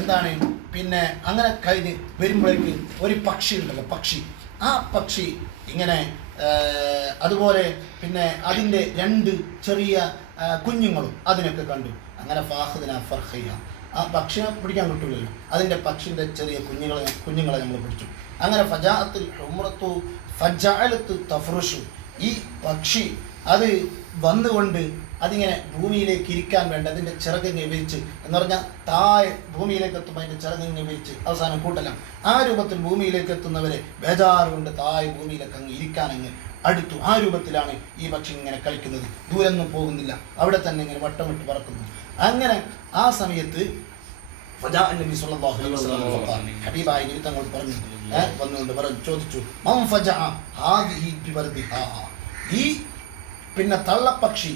എന്താണ് പിന്നെ അങ്ങനെ കഴിഞ്ഞ് വരുമ്പോഴേക്ക് ഒരു പക്ഷി ഉണ്ടല്ലോ, പക്ഷി, ആ പക്ഷി ഇങ്ങനെ അതുപോലെ പിന്നെ അതിൻ്റെ 2 ചെറിയ കുഞ്ഞുങ്ങളും അതിനൊക്കെ കണ്ടു. അങ്ങനെ ഫാഖദിന ഫർഖിയ, ആ പക്ഷിയെ പിടിക്കാൻ കിട്ടില്ലല്ലോ, അതിൻ്റെ പക്ഷിൻ്റെ ചെറിയ കുഞ്ഞുങ്ങളെ നമ്മൾ പിടിച്ചു. അങ്ങനെ ഫജാഅത്തിൽ ഹുംറത്തു ഫജഅലത്തു തഫ്റുഷു, ഈ പക്ഷി അത് വന്നുകൊണ്ട് അതിങ്ങനെ ഭൂമിയിലേക്ക് ഇരിക്കാൻ വേണ്ടി അതിൻ്റെ ചിറകിങ്ങനെ വിരിച്ച്, എന്ന് പറഞ്ഞാൽ താഴെ ഭൂമിയിലേക്ക് എത്തുമ്പോൾ അതിൻ്റെ ചിറകിങ്ങനെ വിരിച്ച് അവസാനം കൂട്ടലാണ്. ആ രൂപത്തിൽ ഭൂമിയിലേക്ക് എത്തുന്നവരെ ബേജാറ് കൊണ്ട് താഴെ ഭൂമിയിലേക്ക് അങ്ങ് ഇരിക്കാനങ്ങ് അടുത്തു. ആ രൂപത്തിലാണ് ഈ പക്ഷി ഇങ്ങനെ കളിക്കുന്നത്. ദൂരൊന്നും പോകുന്നില്ല, അവിടെ തന്നെ ഇങ്ങനെ വട്ടമിട്ട് പറക്കുന്നു. അങ്ങനെ ആ സമയത്ത് നബി സല്ലല്ലാഹു അലൈഹി വസല്ലം ഹബീബായ നബി തങ്ങൾ പറഞ്ഞു, വന്നുകൊണ്ട് ചോദിച്ചു, മൻ ഫജഅ ഹാദിഹി ബിവർദിഹാ, ഈ പിന്നെ തള്ളപ്പക്ഷി,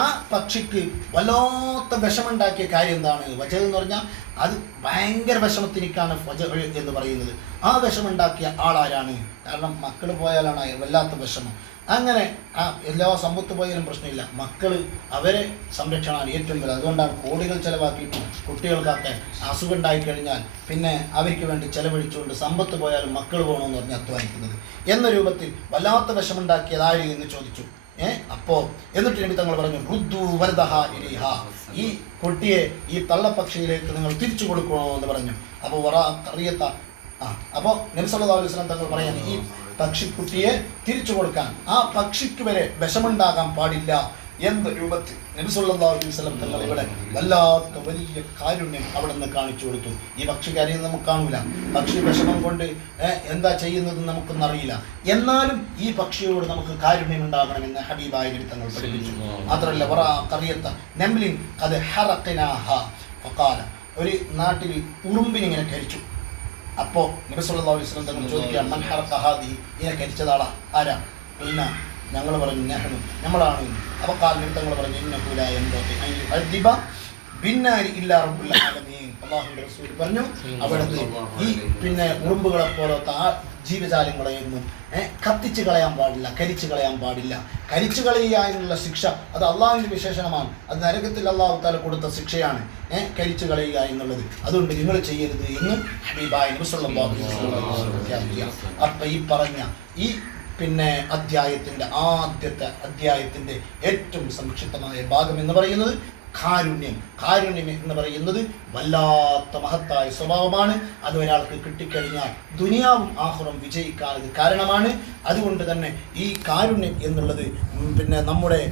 ആ പക്ഷിക്ക് വല്ലാത്ത വിഷമുണ്ടാക്കിയ കാര്യം എന്താണ്? വജ എന്ന് പറഞ്ഞാൽ അത് ഭയങ്കര വിഷമത്തിനിക്കാണ് വജ എന്ന് പറയുന്നത്. ആ വിഷമുണ്ടാക്കിയ ആളാരാണ്? കാരണം മക്കൾ പോയാലാണ് വല്ലാത്ത വിഷമം. അങ്ങനെ ആ എല്ലാ സമ്പത്ത് പോയാലും പ്രശ്നമില്ല, മക്കൾ അവരെ സംരക്ഷണമാണ് ഏറ്റവും വലുത്. അതുകൊണ്ടാണ് കോടികൾ ചിലവാക്കിയിട്ട് കുട്ടികൾക്കൊക്കെ അസുഖം ഉണ്ടായിക്കഴിഞ്ഞാൽ പിന്നെ അവർക്ക് വേണ്ടി ചിലവഴിച്ചുകൊണ്ട് സമ്പത്ത് പോയാലും മക്കൾ പോകണമെന്ന് പറഞ്ഞ് അധ്വാനിക്കുന്നത് എന്ന രൂപത്തിൽ വല്ലാത്ത വിഷമുണ്ടാക്കിയത് ആര് എന്ന് ചോദിച്ചു. എന്നിട്ട് നബി തങ്ങൾ പറഞ്ഞു, റുദ്ദു വലദഹ ഇലൈഹ, ഈ കുട്ടിയെ ഈ തള്ളപ്പക്ഷിയിലേക്ക് നിങ്ങൾ തിരിച്ചു കൊടുക്കണോ എന്ന് പറഞ്ഞു. അപ്പോൾ അപ്പോൾ നബി സല്ലല്ലാഹു അലൈഹി വസല്ലം തങ്ങൾ പറയാൻ, ഈ പക്ഷിക്കുട്ടിയെ തിരിച്ചു കൊടുക്കാൻ ആ പക്ഷിക്ക് വരെ വിഷമുണ്ടാകാൻ പാടില്ല എന്ന രൂപത്തിൽ നബി സല്ലല്ലാഹു അലൈഹി വസല്ലം തങ്ങൾ ഇവിടെ വല്ലാത്ത വലിയ കാരുണ്യം അവിടെ നിന്ന് കാണിച്ചു കൊടുത്തു. ഈ പക്ഷി കരയുന്നത് നമുക്ക് കാണൂല, പക്ഷി വിഷമം കൊണ്ട് എന്താ ചെയ്യുന്നത് നമുക്കൊന്നും അറിയില്ല. എന്നാലും ഈ പക്ഷിയോട് നമുക്ക് കാരുണ്യം ഉണ്ടാകണമെന്ന് ഹബീബായ നബി തങ്ങൾ പഠിപ്പിച്ചു. മാത്രമല്ല വറാ ഖറിയത നംലിൻ ഖദ് ഹറഖനാഹ ഫഖാല, ഒരു നാട്ടിൽ ഉറുമ്പിനിങ്ങനെ കരിച്ചു. അപ്പോൾ നബി സല്ലല്ലാഹു അലൈഹി വസല്ലം തങ്ങൾ ചോദിക്കുകയാണ്, മൻ ഹറഖ ഹാദിഹി, ഇതിനെ കരിച്ചതാളാ ആരാ? പിന്നെ ഞങ്ങൾ പറഞ്ഞു നെഹ്നു, നമ്മളാണ്. അപ്പോൾ കാലിന് തങ്ങൾ പറഞ്ഞു, ഇന്നഹു ലാ യൻബഗി അൻ യുഅദ്ദിബ ബിന്നാരി ഇല്ലാ റബ്ബുൽ ആലമീൻ. അല്ലാഹുവിൻ്റെ റസൂൽ പറഞ്ഞു, അവിടുത്തെ ഈ പിന്നെ ഉറുമ്പുകളെ പോലത്തെ ആ ജീവജാലങ്ങളെയൊന്നും കത്തിച്ച് കളയാൻ പാടില്ല, കരിച്ചു കളയാൻ പാടില്ല. കരിച്ചു കളയുക എന്നുള്ള ശിക്ഷ അത് അള്ളാഹുവിൻ്റെ വിശേഷണമാണ്. അത് നരകത്തിൽ അള്ളാഹു തആല കൊടുത്ത ശിക്ഷയാണ് കരിച്ചു കളയുക എന്നുള്ളത്. അതുകൊണ്ട് നിങ്ങൾ ചെയ്യരുത് എന്ന് ഹബീബായ നബി സല്ലല്ലാഹു അലൈഹി വസല്ലം പ്രഖ്യാപിക്കുക. അപ്പം ഈ പറഞ്ഞ ഈ പിന്നെ ആദ്യത്തെ അധ്യായത്തിൻ്റെ ഏറ്റവും സംക്ഷിപ്തമായ ഭാഗം എന്ന് പറയുന്നത് കാരുണ്യം. കാരുണ്യം എന്ന് പറയുന്നത് വല്ലാത്ത മഹത്തായ സ്വഭാവമാണ്. അത് ഒരാൾക്ക് കിട്ടിക്കഴിഞ്ഞാൽ ദുനിയാവും ആഖിറവും വിജയിക്കാൻ ഇത് കാരണമാണ്. അതുകൊണ്ട് തന്നെ ഈ കാരുണ്യം എന്നുള്ളത് പിന്നെ നമ്മുടെ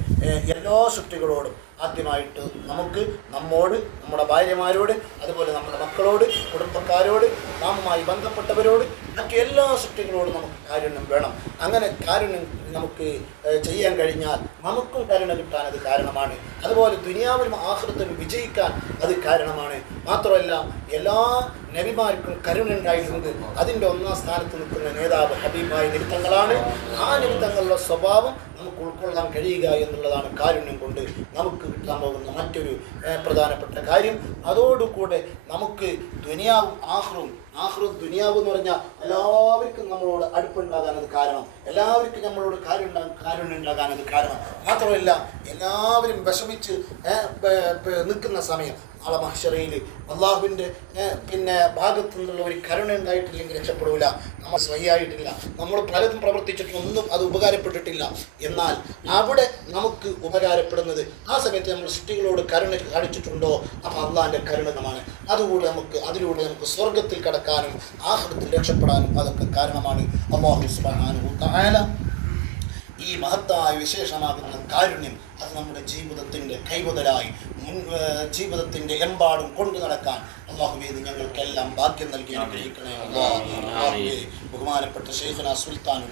എല്ലാ സൃഷ്ടികളോടും ആദ്യമായിട്ട് നമുക്ക് നമ്മോട്, നമ്മുടെ ഭാര്യമാരോട്, അതുപോലെ നമ്മുടെ മക്കളോട്, കുടുംബക്കാരോട്, നാമുമായി ബന്ധപ്പെട്ടവരോട്, മറ്റു എല്ലാ സൃഷ്ടികളോടും നമുക്ക് കാരുണ്യം വേണം. അങ്ങനെ കാരുണ്യം നമുക്ക് ചെയ്യാൻ കഴിഞ്ഞാൽ നമുക്കും കരുണ കിട്ടാൻ അത് കാരണമാണ്. അതുപോലെ ദുനിയാവിലും ആഖിറത്തിലും വിജയിക്കാൻ അത് കാരണമാണ്. മാത്രമല്ല എല്ലാ നബിമാർക്കും കരുണ ഉണ്ടായിട്ടുണ്ട്. അതിൻ്റെ ഒന്നാം സ്ഥാനത്ത് നിൽക്കുന്ന നേതാവ് ഹബീബായ നബി തങ്ങളാണ്. ആ നബി തങ്ങളുടെ സ്വഭാവം നമുക്ക് ഉൾക്കൊള്ളാൻ കഴിയുക എന്നുള്ളതാണ് കാരുണ്യം കൊണ്ട് നമുക്ക് കിട്ടാൻ പോകുന്ന മറ്റൊരു പ്രധാനപ്പെട്ട കാര്യം. അതോടുകൂടെ നമുക്ക് ദുനിയാവും ആഖിറവും ദുനിയാവ് എന്ന് പറഞ്ഞാൽ എല്ലാവർക്കും നമ്മളോട് അടുപ്പുണ്ടാകാൻ അത് കാരണം, എല്ലാവർക്കും നമ്മളോട് കാരുണ്യം ഉണ്ടാകാൻ അത് കാരണം. മാത്രമല്ല എല്ലാവരും വിഷമിച്ച് നിൽക്കുന്ന സമയം നാളെ മഹ്ശറയിൽ അള്ളാഹുവിൻ്റെ പിന്നെ ഭാഗത്തു നിന്നുള്ള ഒരു കരുണ ഉണ്ടായിട്ടില്ലെങ്കിൽ രക്ഷപ്പെടില്ല. നമ്മൾ സ്വയായിട്ടില്ല, നമ്മൾ പലതും പ്രവർത്തിച്ചിട്ടൊന്നും അത് ഉപകാരപ്പെട്ടിട്ടില്ല. എന്നാൽ അവിടെ നമുക്ക് ഉപകാരപ്പെടുന്നത് ആ സമയത്ത് നമ്മൾ സൃഷ്ടികളോട് കരുണ കാണിച്ചിട്ടുണ്ടോ, അപ്പോൾ അള്ളാഹിൻ്റെ കരുണകമാണ്. അതിലൂടെ നമുക്ക് സ്വർഗത്തിൽ കടക്കാനും ആഖിറത്തിൽ രക്ഷപ്പെടാനും അതൊക്കെ കാരണമാണ്. അല്ലാഹു സുബ്ഹാനഹു തആല ഈ മഹത്തായ വിശേഷമാകുന്ന കാരുണ്യം അത് നമ്മുടെ ജീവിതത്തിൻ്റെ കൈമുതലായി ജീവിതത്തിൻ്റെ എമ്പാടും കൊണ്ടു നടക്കാൻ അല്ലാഹുവേ ഞങ്ങൾക്കെല്ലാം ഭാഗ്യം നൽകി അനുഗ്രഹിക്കണേ. ബഹുമാനപ്പെട്ട ശൈഖുനാ സുൽത്താൻ